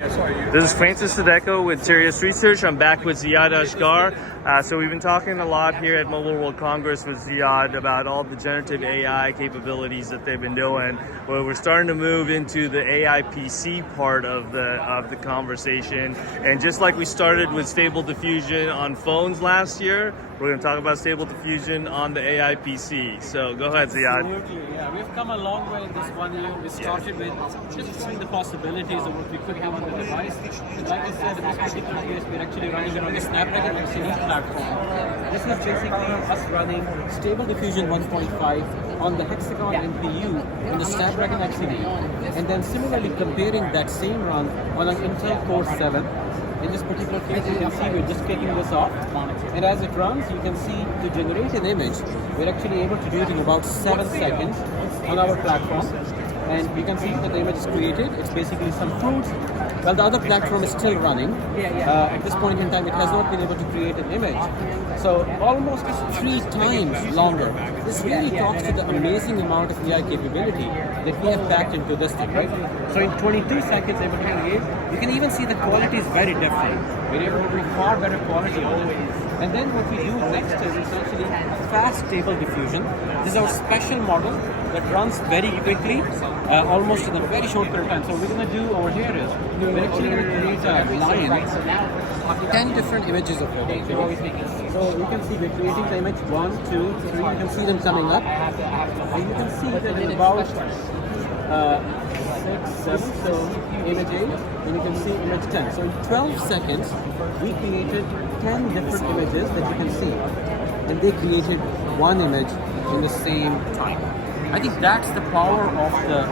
This is Francis Sideco with TIRIAS Research. I'm back with Ziad Asghar. So we've been talking a lot here at Mobile World Congress with Ziad about all the generative AI capabilities that they've been doing. Well, we're starting to move into the AI PC part of the conversation. And just like we started with Stable Diffusion on phones last year, we're going to talk about Stable Diffusion on the AI PC. So go ahead, Ziad. Absolutely, yeah. We've come a long way in this 1 year. We started with just seeing the possibilities of what we could have on the device. And like I said, in this particular case, we're actually running it on the Snapdragon X Elite platform. This is basically us running Stable Diffusion 1.5 on the Hexagon NPU in the Snapdragon X Elite. And then similarly comparing that same run on an Intel Core 7. In this particular case, you can see we're just kicking this off. And as it runs, you can see to generate an image, we're actually able to do it in about 7 seconds on our platform. And you can see that the image is created. It's basically some fruits. Well, the other platform is still running. At this point in time, it has not been able to create an image. So almost 3 times longer. This really talks to the amazing amount of AI capability that we have packed into this thing, right? So in 22 seconds, able to create. You can even see the quality is very different. We're able to bring far better quality always. And then what we do next is essentially fast Stable Diffusion. This is our special model that runs very quickly, almost in a very short period of time. So what we're going to do over here is, we're actually going to create a lion, 10 different images of it. So you can see we're creating the image 1, 2, 3, you can see them coming up. And you can see that in about 6, 7, so image 8, and you can see image 10. So in 12 seconds, we created 10 different images that you can see. And they created one image in the same time. I think that's the power of the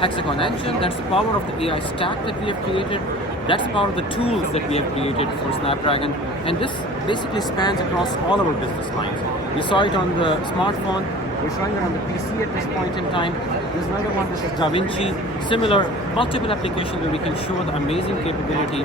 Hexagon engine, that's the power of the AI stack that we have created, that's the power of the tools that we have created for Snapdragon, and this basically spans across all our business lines. We saw it on the smartphone, we're showing it on the PC at this point in time. There's another one, this is DaVinci, similar, multiple applications where we can show the amazing capability.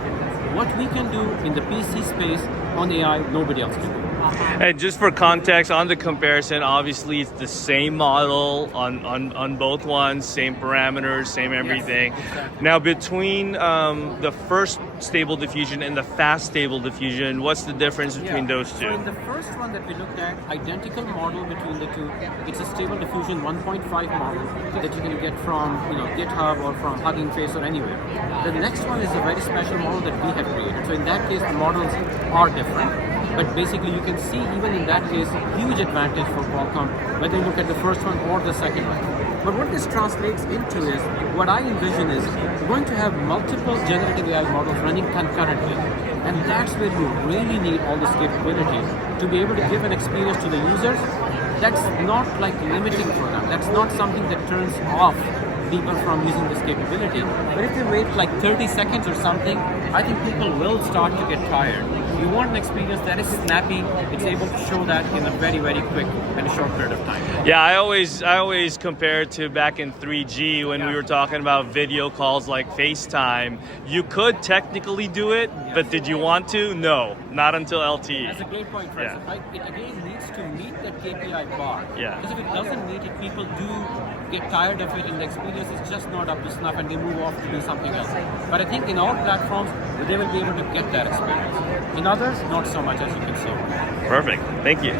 What we can do in the PC space on AI, nobody else can do. And just for context on the comparison, obviously it's the same model on both ones, same parameters, same everything. Yes. Now between the first Stable Diffusion and the fast Stable Diffusion, what's the difference between those two? So in the first one that we looked at, identical model between the two. It's a Stable Diffusion 1.5 model that you can get from GitHub or from Hugging Face or anywhere. The next one is a very special model that we have created. So in that case, the models are different. But basically, you can see even in that case, huge advantage for Qualcomm, whether you look at the first one or the second one. But what this translates into is, what I envision is, we're going to have multiple generative AI models running concurrently. And that's where you really need all this capability to be able to give an experience to the users that's not like limiting for them. That's not something that turns off people from using this capability. But if you wait like 30 seconds or something, I think people will start to get tired. You want an experience that is snappy, it's able to show that in a very, very quick and a short period of time. Yeah, I always compare it to back in 3G when we were talking about video calls like FaceTime. You could technically do it, but did you want to? No, not until LTE. That's a great point, Francis. It again needs to meet that KPI bar. Yeah. Because if it doesn't meet it, people do get tired of it and the experience is just not up to snuff and they move off to do something else. But I think in all platforms, they will be able to get that experience. In others, not so much, as you can see. Perfect. Thank you.